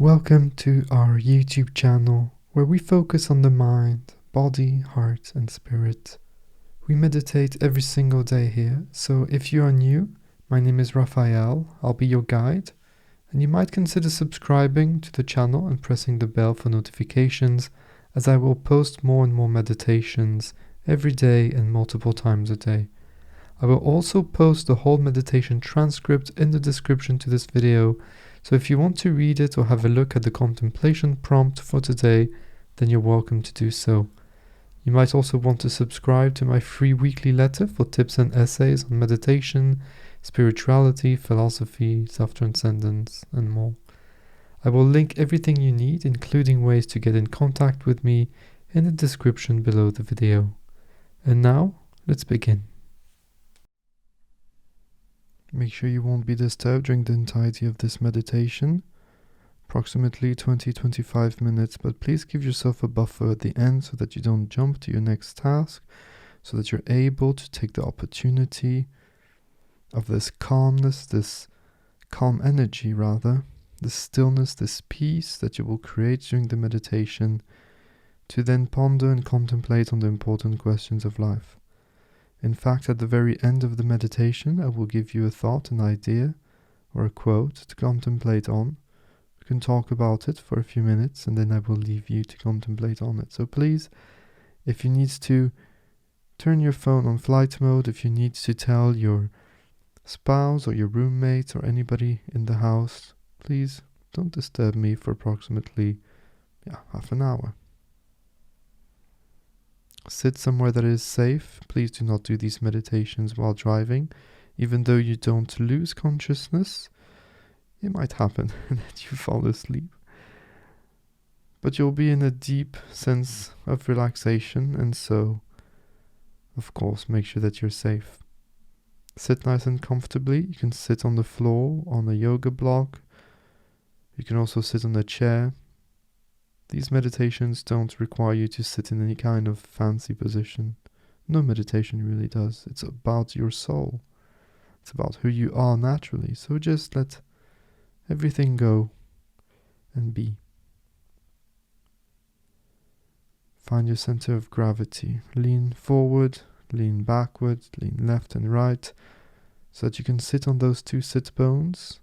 Welcome to our YouTube channel where we focus on the mind, body, heart and spirit. We meditate every single day here, so if you are new, my name is Raphael, I'll be your guide, and you might consider subscribing to the channel and pressing the bell for notifications, as I will post more and more meditations every day and multiple times a day. I will also post the whole meditation transcript in the description to this video, so if you want to read it or have a look at the contemplation prompt for today, then you're welcome to do so. You might also want to subscribe to my free weekly letter for tips and essays on meditation, spirituality, philosophy, self-transcendence, and more. I will link everything you need, including ways to get in contact with me, in the description below the video. And now, let's begin. Make sure you won't be disturbed during the entirety of this meditation, approximately 20-25 minutes, but please give yourself a buffer at the end so that you don't jump to your next task, so that you're able to take the opportunity of this calmness, this calm energy rather, this stillness, this peace that you will create during the meditation, to then ponder and contemplate on the important questions of life. In fact, at the very end of the meditation, I will give you a thought, an idea, or a quote to contemplate on. We can talk about it for a few minutes, and then I will leave you to contemplate on it. So please, if you need to turn your phone on flight mode, if you need to tell your spouse or your roommate or anybody in the house, please don't disturb me for approximately half an hour. Sit somewhere that is safe. Please do not do these meditations while driving. Even though you don't lose consciousness, it might happen that you fall asleep. But you'll be in a deep sense of relaxation, and so, of course, make sure that you're safe. Sit nice and comfortably. You can sit on the floor, on a yoga block. You can also sit on a chair. These meditations don't require you to sit in any kind of fancy position. No meditation really does. It's about your soul. It's about who you are naturally. So just let everything go and be. Find your center of gravity. Lean forward, lean backward, lean left and right, so that you can sit on those two sit bones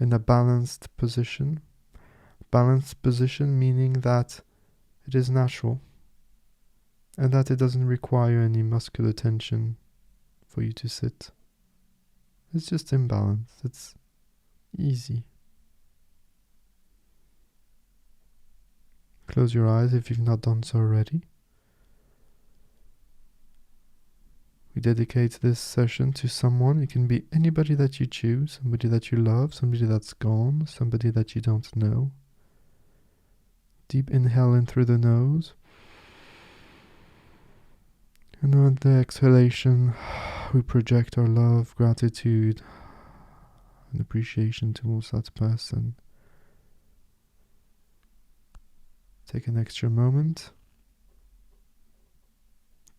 in a balanced position. Balanced position meaning that it is natural and that it doesn't require any muscular tension for you to sit. It's just imbalanced. It's easy. Close your eyes if you've not done so already. We dedicate this session to someone. It can be anybody that you choose, somebody that you love, somebody that's gone, somebody that you don't know. Deep inhale in through the nose, and on the exhalation we project our love, gratitude and appreciation towards that person. Take an extra moment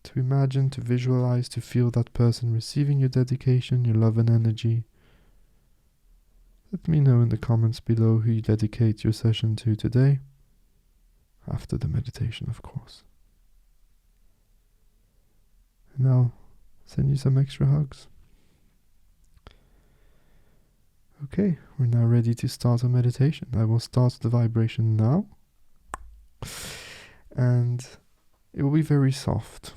to imagine, to visualize, to feel that person receiving your dedication, your love and energy. Let me know in the comments below who you dedicate your session to today. After the meditation, of course. And I'll send you some extra hugs. Okay, we're now ready to start our meditation. I will start the vibration now. And it will be very soft.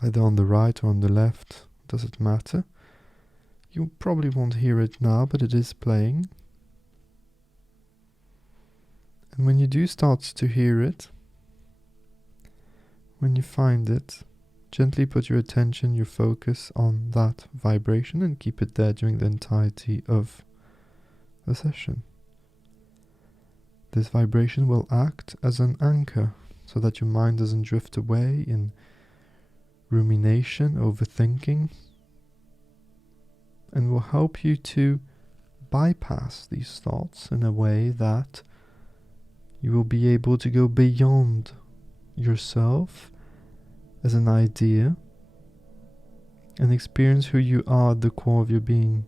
Either on the right or on the left, doesn't matter. You probably won't hear it now, but it is playing. And when you do start to hear it, when you find it, gently put your attention, your focus on that vibration and keep it there during the entirety of the session. This vibration will act as an anchor so that your mind doesn't drift away in rumination, overthinking, and will help you to bypass these thoughts in a way that you will be able to go beyond yourself as an idea and experience who you are at the core of your being.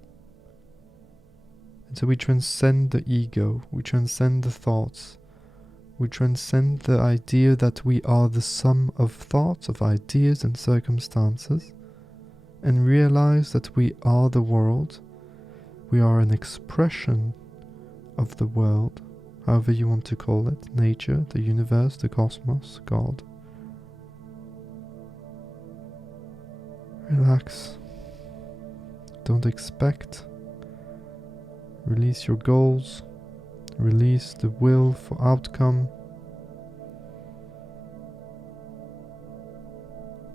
And so we transcend the ego, we transcend the thoughts, we transcend the idea that we are the sum of thoughts, of ideas and circumstances, and realize that we are the world, we are an expression of the world, however you want to call it, nature, the universe, the cosmos, God. Relax. Don't expect. Release your goals. Release the will for outcome.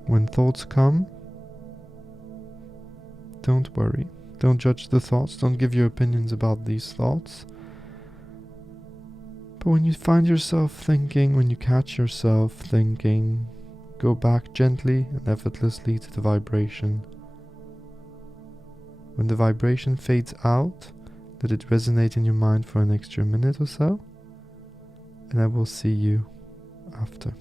When thoughts come, don't worry. Don't judge the thoughts. Don't give your opinions about these thoughts. But when you find yourself thinking, when you catch yourself thinking, go back gently and effortlessly to the vibration. When the vibration fades out, let it resonate in your mind for an extra minute or so, and I will see you after.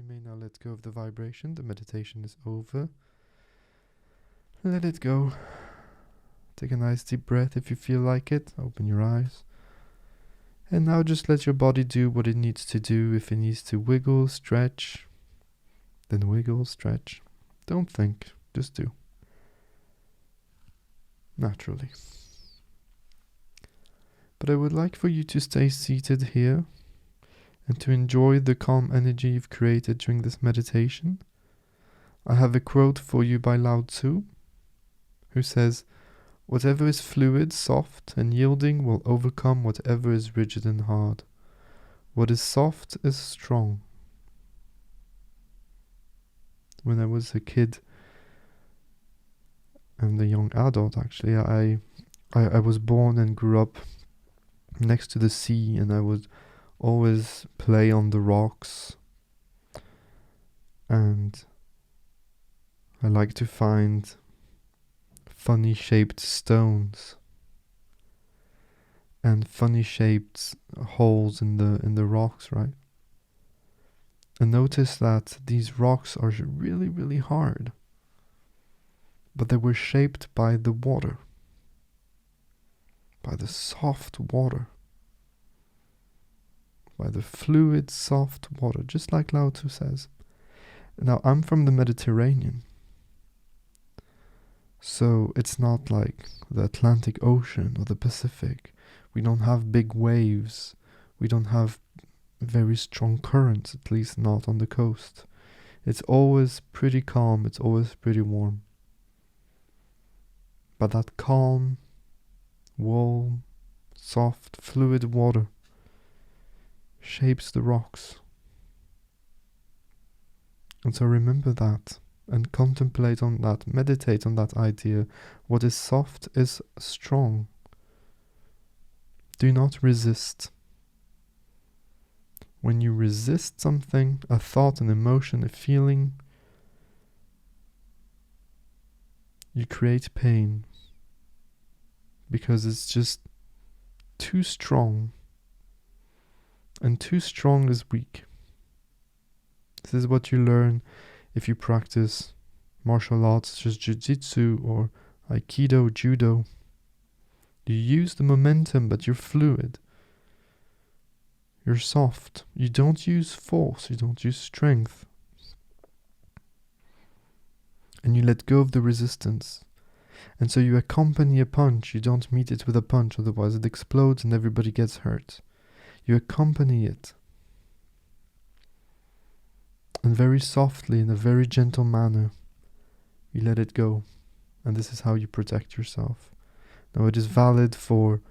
You may now let go of the vibration. The meditation is over. Let it go. Take a nice deep breath if you feel like it. Open your eyes. And now just let your body do what it needs to do. If it needs to wiggle, stretch, then wiggle, stretch. Don't think, just do. Naturally. But I would like for you to stay seated here and to enjoy the calm energy you've created during this meditation. I have a quote for you by Lao Tzu, who says, "Whatever is fluid, soft, and yielding will overcome whatever is rigid and hard. What is soft is strong." When I was a kid and a young adult, actually, I was born and grew up next to the sea, and I would always play on the rocks, and I like to find funny shaped stones and funny shaped holes in the rocks, right? And notice that these rocks are really, really hard, but they were shaped by the water, by the soft water, by the fluid, soft water, just like Lao Tzu says. Now, I'm from the Mediterranean, so it's not like the Atlantic Ocean or the Pacific. We don't have big waves. We don't have very strong currents, at least not on the coast. It's always pretty calm. It's always pretty warm. But that calm, warm, soft, fluid water shapes the rocks. And so remember that and contemplate on that, meditate on that idea. What is soft is strong. Do not resist. When you resist something, a thought, an emotion, a feeling, you create pain because it's just too strong. And too strong is weak. This is what you learn if you practice martial arts such as jiu-jitsu or aikido, judo. You use the momentum, but you're fluid. You're soft. You don't use force. You don't use strength. And you let go of the resistance. And so you accompany a punch. You don't meet it with a punch, otherwise it explodes and everybody gets hurt. You accompany it. And very softly, in a very gentle manner, you let it go. And this is how you protect yourself. Now, it is valid for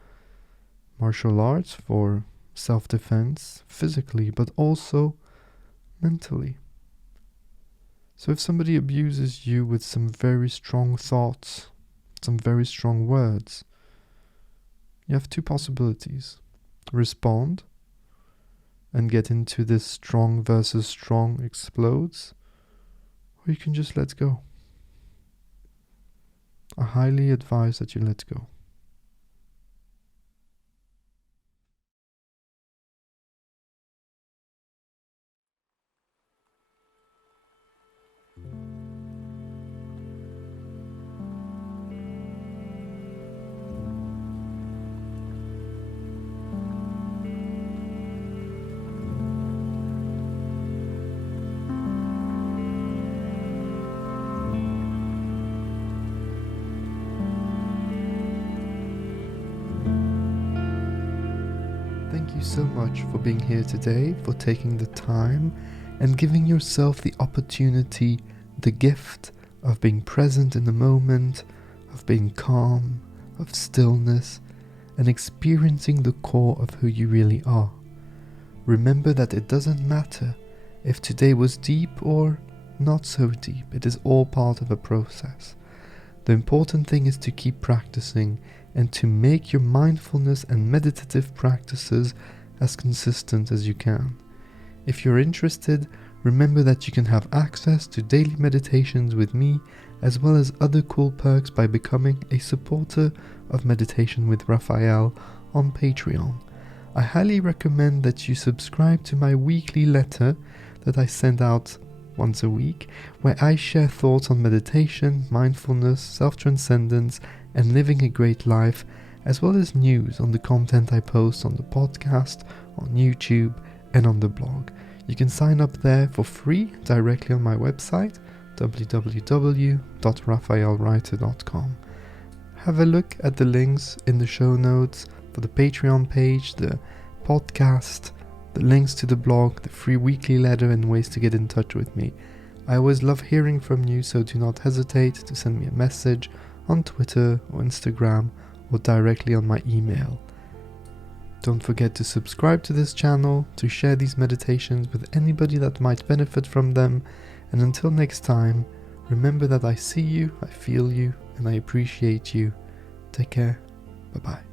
martial arts, for self-defense, physically, but also mentally. So if somebody abuses you with some very strong thoughts, some very strong words, you have two possibilities. Respond and get into this strong versus strong explodes, or you can just let go. I highly advise that you let go. Thank you so much for being here today, for taking the time and giving yourself the opportunity, the gift of being present in the moment, of being calm, of stillness, and experiencing the core of who you really are. Remember that it doesn't matter if today was deep or not so deep. It is all part of a process. The important thing is to keep practicing and to make your mindfulness and meditative practices as consistent as you can. If you're interested, remember that you can have access to daily meditations with me, as well as other cool perks by becoming a supporter of Meditation with Raphael on Patreon. I highly recommend that you subscribe to my weekly letter that I send out once a week, where I share thoughts on meditation, mindfulness, self-transcendence, and living a great life, as well as news on the content I post on the podcast, on YouTube, and on the blog. You can sign up there for free directly on my website, www.raphaelwriter.com. Have a look at the links in the show notes for the Patreon page, the podcast, the links to the blog, the free weekly letter, and ways to get in touch with me. I always love hearing from you, so do not hesitate to send me a message on Twitter or Instagram or directly on my email. Don't forget to subscribe to this channel, to share these meditations with anybody that might benefit from them, and until next time, remember that I see you, I feel you, and I appreciate you. Take care. Bye-bye.